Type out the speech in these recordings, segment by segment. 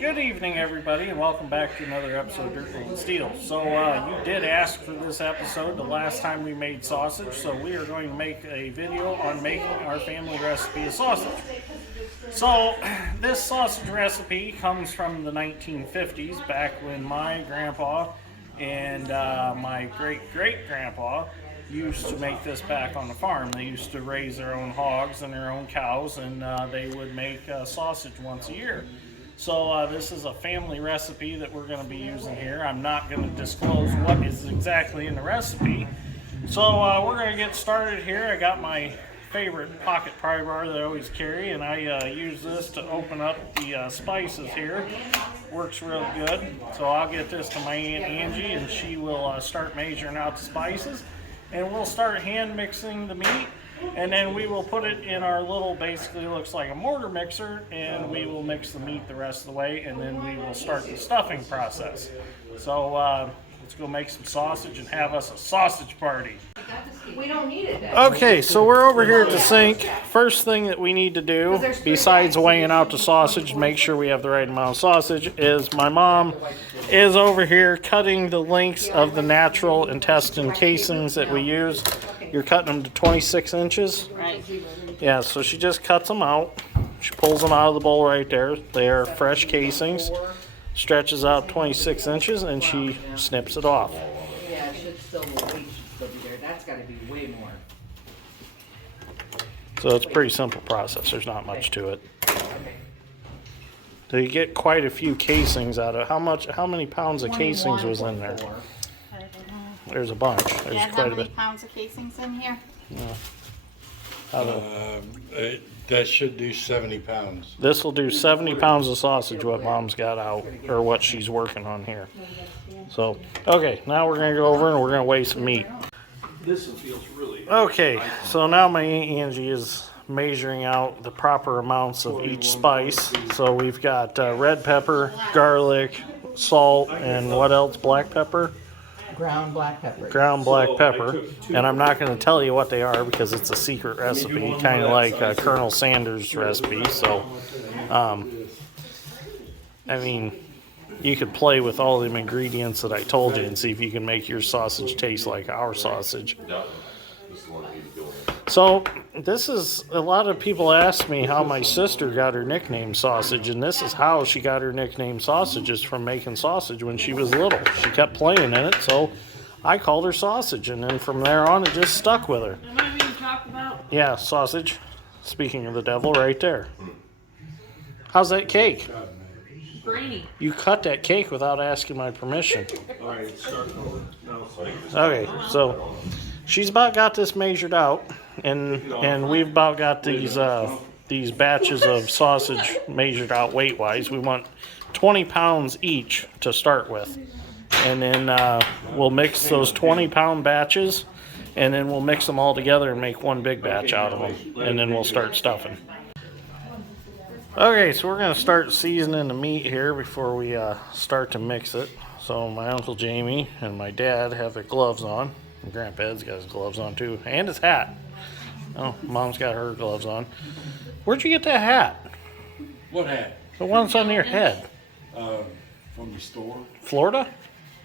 Good evening, everybody, and welcome back to another episode of Dirt and Steel. So, you did ask for this episode the last time we made sausage, so we are going to make a video on making our family recipe of sausage. So, this sausage recipe comes from the 1950s, back when my grandpa and my great-great-grandpa used to make this back on the farm. They used to raise their own hogs and their own cows, and they would make sausage once a year. So this is a family recipe that we're going to be using here. I'm not going to disclose what is exactly in the recipe. So we're going to get started here. I got my favorite pocket pry bar that I always carry, and I use this to open up the spices here. Works real good. So I'll get this to my Aunt Angie, and she will start measuring out the spices. And we'll start hand mixing the meat. And then we will put it in our little, basically looks like a mortar mixer, and we will mix the meat the rest of the way, and then we will start the stuffing process. So let's go make some sausage and have us a sausage party. We don't need it then. Okay, so we're over here at the sink. First thing that we need to do, besides weighing out the sausage, make sure we have the right amount of sausage, is my mom is over here cutting the lengths of the natural intestine casings that we use. You're cutting them to 26 inches? Right. Yeah, so she just cuts them out. She pulls them out of the bowl right there. They are fresh casings. Stretches out 26 inches, and she snips it off. Yeah, it should still be there. That's got to be way more. So it's a pretty simple process. There's not much to it. So you get quite a few casings out of how many pounds of casings was in there? There's a bunch. There's Dad, quite how a many bit. pounds of casings in here? That should do 70 pounds. This will do 70 pounds of sausage, what Mom's got out, or what she's working on here. So, okay, now we're going to go over and we're going to weigh some meat. This one feels really Okay, so now my Aunt Angie is measuring out the proper amounts of each spice. So we've got red pepper, garlic, salt, and what else? Black pepper? Ground black pepper. Ground black pepper. And I'm not going to tell you what they are because it's a secret recipe, kind of like Colonel Sanders' recipe. So, I mean, you could play with all them ingredients that I told you and see if you can make your sausage taste like our sausage. So this is, a lot of people ask me how my sister got her nickname Sausage, and this is how she got her nickname Sausage, is from making sausage when she was little. She kept playing in it, so I called her Sausage, and then from there on it just stuck with her. Am I being talked about? Yeah, sausage. Speaking of the devil, right there. How's that cake? Grainy. You cut that cake without asking my permission. Alright, start over. Okay, so she's about got this measured out, and we've about got these batches of sausage measured out weight-wise. We want 20 pounds each to start with, and then we'll mix those 20-pound batches, and then we'll mix them all together and make one big batch out of them, and then we'll start stuffing. Okay, so we're going to start seasoning the meat here before we start to mix it. So my Uncle Jamie and my dad have their gloves on. And Grandpa's got his gloves on too, and his hat. Oh, Mom's got her gloves on. Where'd you get that hat? What hat? The one that's on your head. From the store? Florida?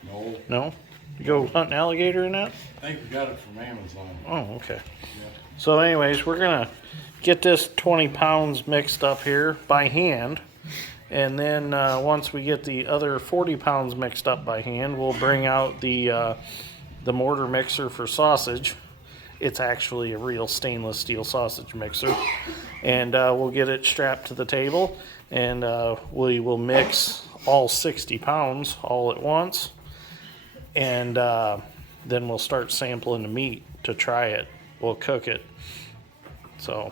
No, No? You go hunting alligator in that? I think we got it from Amazon. Oh, okay. So anyways, we're going to get this 20 pounds mixed up here by hand. And then once we get the other 40 pounds mixed up by hand, we'll bring out the mortar mixer for sausage. It's actually a real stainless steel sausage mixer. And we'll get it strapped to the table, and we will mix all 60 pounds all at once. And then we'll start sampling the meat to try it. We'll cook it. So,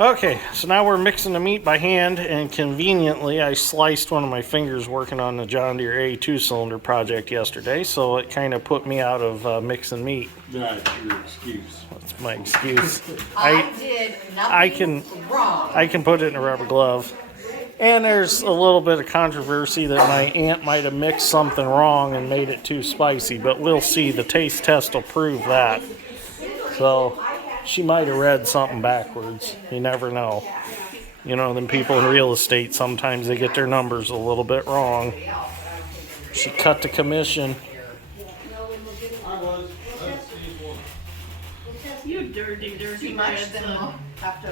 okay, so now we're mixing the meat by hand, and conveniently I sliced one of my fingers working on the John Deere A2 cylinder project yesterday, so it kind of put me out of mixing meat. That's your excuse. That's my excuse. I did nothing wrong. I can put it in a rubber glove. And there's a little bit of controversy that my aunt might have mixed something wrong and made it too spicy, but we'll see. The taste test will prove that. So she might have read something backwards. You never know. You know, them people in real estate, sometimes they get their numbers a little bit wrong. She cut the commission. You dirty Too much, then we'll grandson. have to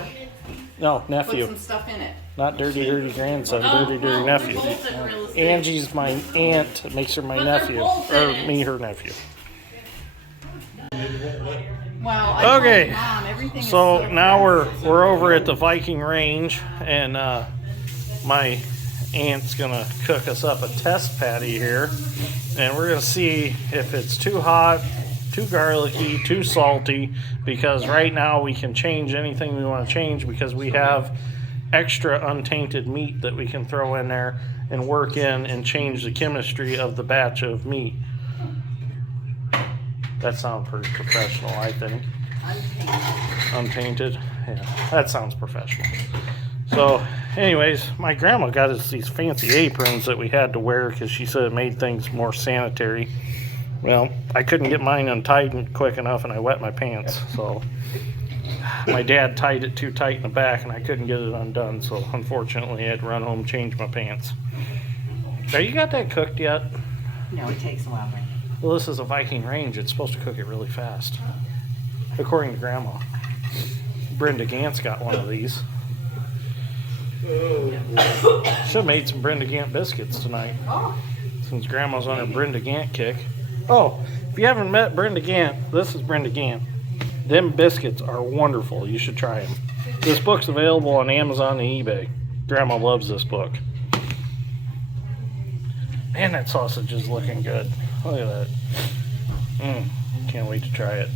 No, put nephew. some stuff in it. Not dirty grandson, dirty well, nephew. they're both in real estate. Angie's my aunt, it makes her my But they're nephew. both Or in it. me, her nephew. Well, I told Okay, Mom, everything is so now fresh. we're over at the Viking Range, and my aunt's gonna cook us up a test patty here, and we're gonna see if it's too hot, too garlicky, too salty, because right now we can change anything we want to change because we have extra untainted meat that we can throw in there and work in and change the chemistry of the batch of meat. That sounds pretty professional, I think. Untainted. Yeah, that sounds professional. So, anyways, my grandma got us these fancy aprons that we had to wear because she said it made things more sanitary. Well, I couldn't get mine untied quick enough and I wet my pants. So, my dad tied it too tight in the back and I couldn't get it undone. So, unfortunately, I had to run home and change my pants. Have you got that cooked yet? No, it takes a while, Brandon. Well, this is a Viking Range. It's supposed to cook it really fast. According to Grandma. Brenda Gant's got one of these. Should have made some Brenda Gant biscuits tonight. Oh, Since Grandma's on her Brenda Gant kick. Oh, if you haven't met Brenda Gant, this is Brenda Gant. Them biscuits are wonderful. You should try them. This book's available on Amazon and eBay. Grandma loves this book. Man, that sausage is looking good. Look at that. Can't wait to try it.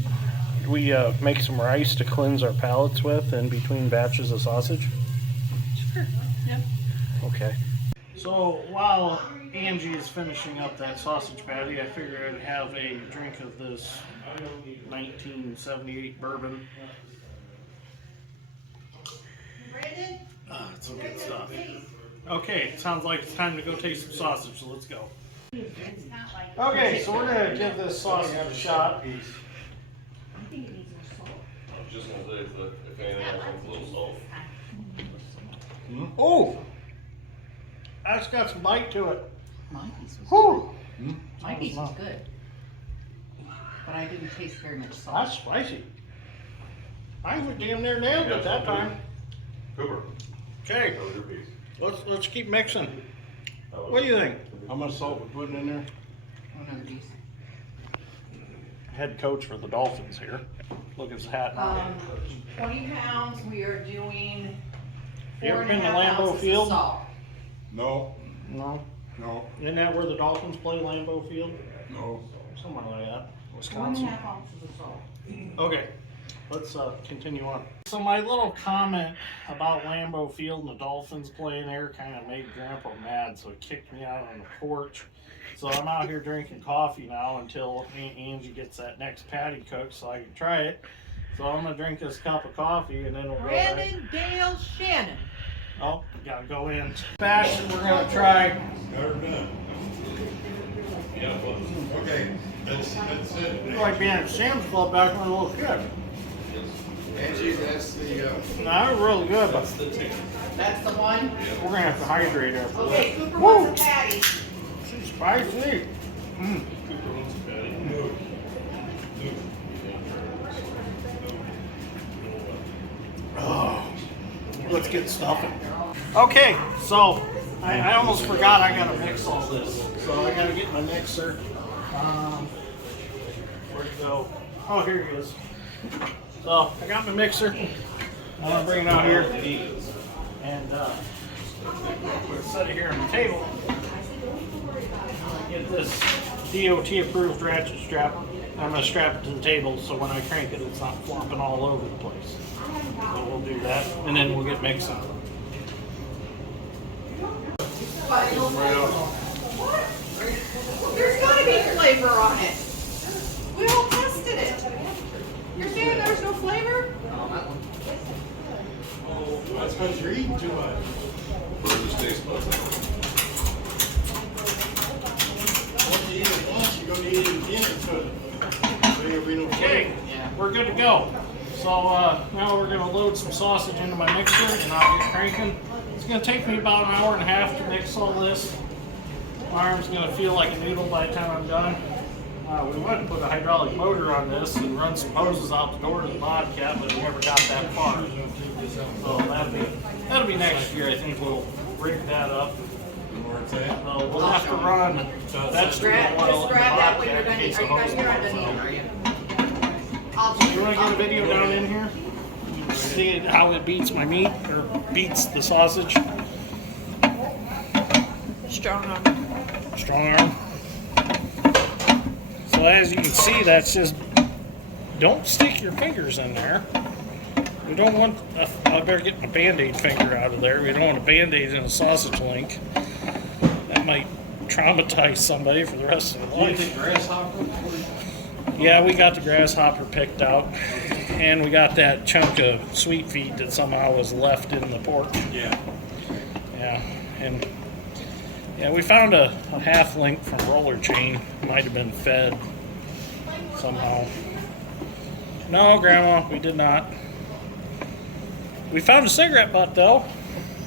We make some rice to cleanse our palates with in between batches of sausage. Sure. Yep. Okay. So while Angie is finishing up that sausage patty, I figured I'd have a drink of this 1978 bourbon. It's some good stuff. Okay, it sounds like it's time to go taste some sausage, so let's go. Okay, so we're gonna give this sausage a shot. I was just gonna say, if anything, I think a little salt. Oh, that's got some bite to it. my piece was Whew, good. My piece was good. But I didn't taste very much salt. that's spicy. I was damn near nailed it that time. Cooper, Okay, that was your piece. let's keep mixing. What do you think? How much salt we're putting in there? Another piece. Head coach for the Dolphins here. Look at his hat. 20 pounds, we are doing You ever 4.5 been to Lambeau ounces Field? of salt. No, No. no, Isn't that where the Dolphins play, Lambeau Field? no. Somewhere like that. 1.5 Wisconsin. ounces of salt. Okay, let's continue on. So my little comment about Lambeau Field and the Dolphins playing there kind of made Grandpa mad, so he kicked me out on the porch. So I'm out here drinking coffee now until Angie gets that next patty cooked so I can try it. So I'm gonna drink this cup of coffee and then we'll go back. Brandon Dale Shannon. Oh, gotta go in. Batch we're gonna try. Never done. Okay, that's it. It's like being at Sam's Club back when I was a little kid. Angie, that's the, No, it was really good, but That's the one? we're gonna have to hydrate after Okay, this. Cooper Woo! wants a patty. She's spicy. Oh, let's get stuffing. Okay, so I almost forgot I gotta mix all this. So I gotta get my mixer. Where'd it go? Oh, here it is. So I got my mixer. I'm gonna bring it out here and set it here on the table. Get this DOT approved ratchet strap. I'm gonna strap it to the table so when I crank it, it's not flopping all over the place. So we'll do that, and then we'll get mixing. There's gotta be flavor on it. We all tested it. You're saying there's no flavor? that's because you're eating too much. Where's the taste buds? Once you eat it once, you're gonna eat it again, so there'll be no Okay, flavor. we're good to go. Now we're gonna load some sausage into my mixer and I'll get cranking. It's gonna take me about an hour and a half to mix all this. My arm's gonna feel like a noodle by the time I'm done. We wanted to put a hydraulic motor on this and run some hoses out the door to the Bobcat, but we never got that far. So that'll be next year. I think we'll rig that up. We'll have to run vegetable oil in the grab that when you're Bobcat done. in case Are the you guys hose here? I'm blows done eating, out. are you? I'll You want to get a video down in here? See how it beats my meat or beats the sausage? Strong arm. Strong arm. So as you can see, that's just, don't stick your fingers in there. We don't want, I better get my Band-Aid finger out of there. We don't want a Band-Aid in a sausage link. That might traumatize somebody for the rest of their life. grasshopper? Yeah, we got the grasshopper picked out. And we got that chunk of sweet feed that somehow was left in the pork. Yeah. Yeah, and yeah, we found a half link from roller chain. Might have been fed somehow. No, Grandma, we did not. We found a cigarette butt though.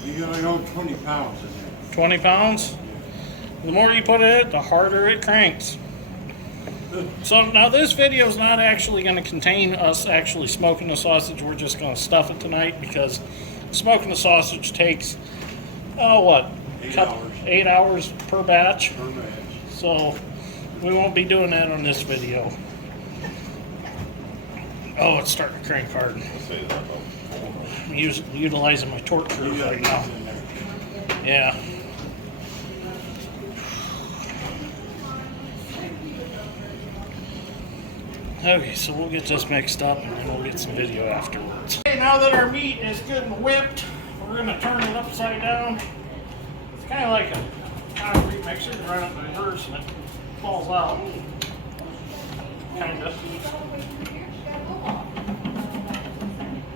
You only know 20 pounds in there. 20 pounds. The more you put in it, the harder it cranks. So now this video is not actually going to contain us actually smoking the sausage. We're just going to stuff it tonight because smoking the sausage takes, 8 hours. 8 hours per batch. Per match. So we won't be doing that on this video. Oh, it's starting to crank hard. I'm utilizing my torque curve right now. Yeah. Okay, so we'll get this mixed up and then we'll get some video afterwards. Okay, now that our meat is good and whipped, we're gonna turn it upside down. It's kind of like a concrete mixer. You run it in reverse and it falls out. Kind of.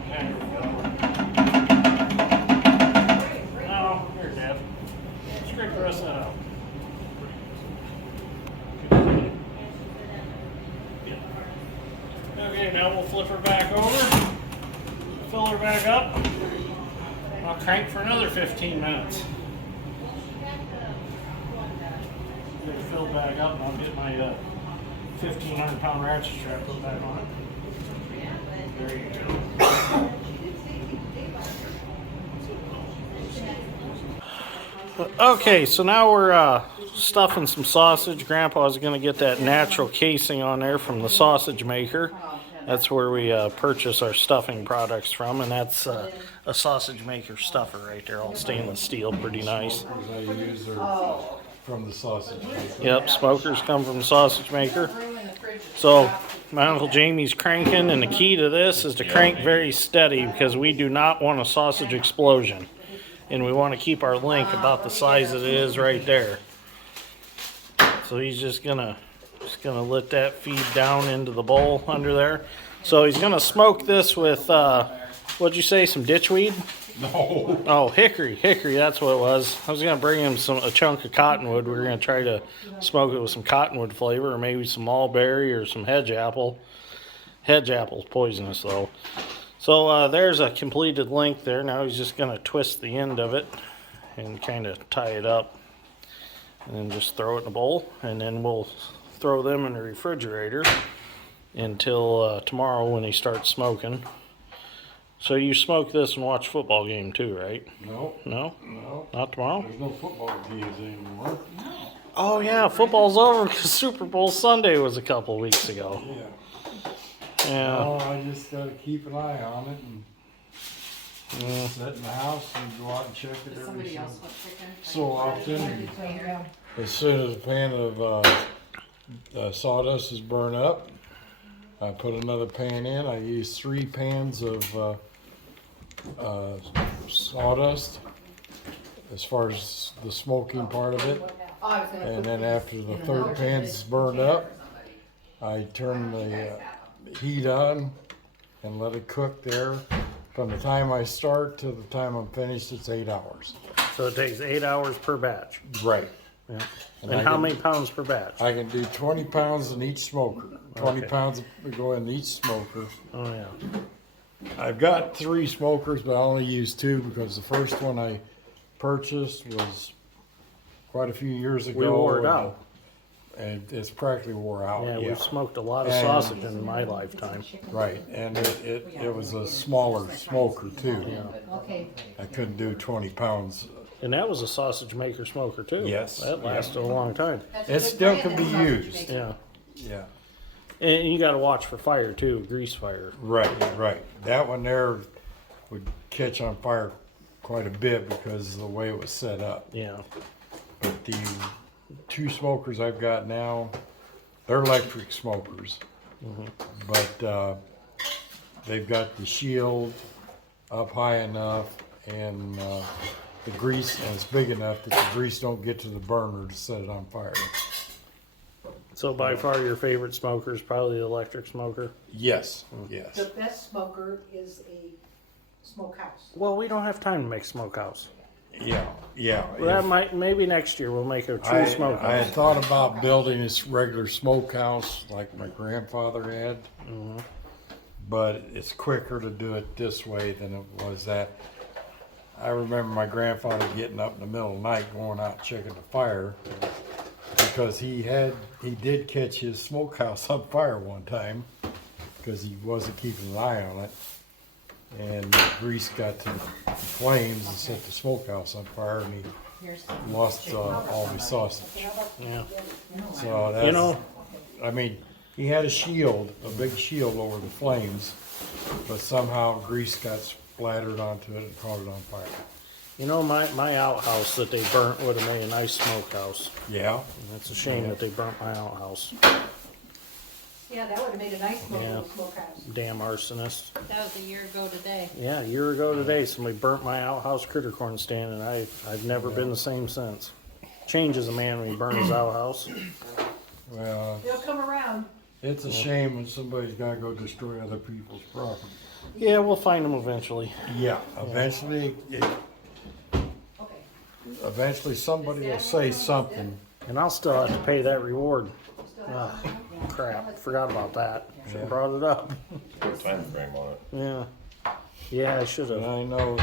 There we go. Now, here, Dad. Scrape the rest of that out. Okay, now we'll flip her back over, fill her back up. I'll crank for another 15 minutes. Get her filled back up and I'll get my 1,500 pound ratchet strap put back on it. There you go. Okay, so now we're stuffing some sausage. Grandpa's going to get that natural casing on there from the sausage maker. That's where we purchase our stuffing products from, and that's a sausage maker stuffer right there, all stainless steel, pretty nice. I use are from the sausage maker. Yep, smokers come from the sausage maker. So my Uncle Jamie's cranking, and the key to this is to crank very steady because we do not want a sausage explosion. And we want to keep our link about the size that it is right there. So he's just gonna let that feed down into the bowl under there. So he's gonna smoke this with what'd you say, some ditchweed? No. Oh, hickory, that's what it was. I was gonna bring him a chunk of cottonwood. We were gonna try to smoke it with some cottonwood flavor, or maybe some mulberry or some hedge apple. Hedge apple's poisonous though. So there's a completed link there. Now he's just gonna twist the end of it and kind of tie it up, and then just throw it in a bowl, and then we'll throw them in the refrigerator until tomorrow when he starts smoking. So you smoke this and watch football game too, right? No. No? No. Not tomorrow? There's no football games anymore. Oh yeah, football's over because Super Bowl Sunday was a couple weeks ago. Yeah. Yeah. Oh, I just gotta keep an eye on it and sit in the house and go out and check it every so often. And as soon as a pan of sawdust is burned up, I put another pan in. I use 3 pans of sawdust as far as the smoking part of it. And then after the 3rd pan's burned up, I turn the heat on and let it cook there. From the time I start to the time I'm finished, it's 8 hours. So it takes 8 hours per batch. Right. Yeah. And And I how can- many pounds per batch? I can do 20 pounds in each smoker. 20 Okay. pounds go in each smoker. Oh yeah. I've got 3 smokers, but I only used 2 because the first one I purchased was quite a few years ago. We wore it and- out. And it's practically wore out. Yeah, Yeah, we've smoked a lot of And- sausage in my lifetime. right. And it was a smaller smoker too. Yeah. Okay. I couldn't do 20 pounds. And that was a sausage maker smoker too. Yes, That yeah. lasted a long time. That's It a good still brand, can that be sausage used. maker. Yeah. Yeah. And you got to watch for fire too, grease fire. Right, right. That one there would catch on fire quite a bit because of the way it was set up. Yeah. But the 2 smokers I've got now, they're electric smokers. But they've got the shield up high enough and the grease, and it's big enough that the grease don't get to the burner to set it on fire. So by far your favorite smoker is probably the electric smoker. Yes, yes. The best smoker is a smokehouse. Well, we don't have time to make smokehouse. Yeah, yeah. Well, that might maybe next year we'll make a true I smokehouse. had thought about building this regular smokehouse like my grandfather had, but it's quicker to do it this way than it was that. I remember my grandfather getting up in the middle of the night, going out checking the fire, because he did catch his smokehouse on fire one time because he wasn't keeping an eye on it, and the grease got to the flames and set the smokehouse on fire, and he lost all his sausage. Yeah. So that's, You know, I mean, he had a shield, a big shield over the flames, but somehow grease got splattered onto it and caught it on fire. my outhouse that they burnt would have made a nice smokehouse. Yeah, And it's a shame that they burnt my outhouse. Yeah, that would have made a nice Yeah. smokehouse. Damn arsonists. That was a year ago today. Yeah, a year ago today, somebody burnt my outhouse critter corn stand, and I've never been the same since. Changes a man when he burns his outhouse. well, They'll come around. it's a shame when somebody's gotta go destroy other people's property. Yeah, we'll find them eventually. Yeah, eventually, Okay. eventually somebody will say something. And I'll still have to pay that reward. Ugh, crap, forgot about that. Should have brought it up. Put a time frame on it. Yeah. Yeah, I should And have. I know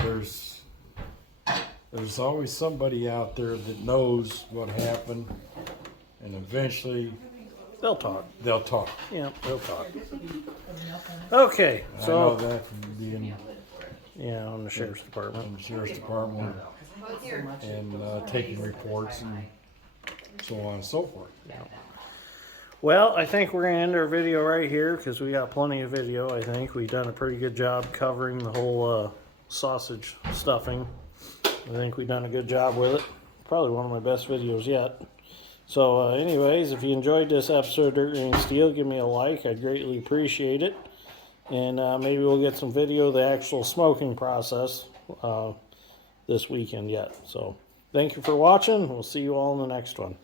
there's always somebody out there that knows what happened, and eventually They'll talk. they'll talk. Yeah, they'll talk. Okay, I know so, that from being yeah, on the sheriff's department. in the sheriff's department and taking reports and so on and so forth. Well, I think we're gonna end our video right here because we got plenty of video. I think we've done a pretty good job covering the whole sausage stuffing. I think we've done a good job with it. Probably one of my best videos yet. So anyways, if you enjoyed this episode of Dirt Ring Steel, give me a like. I'd greatly appreciate it. And maybe we'll get some video of the actual smoking process this weekend yet. So thank you for watching. We'll see you all in the next one.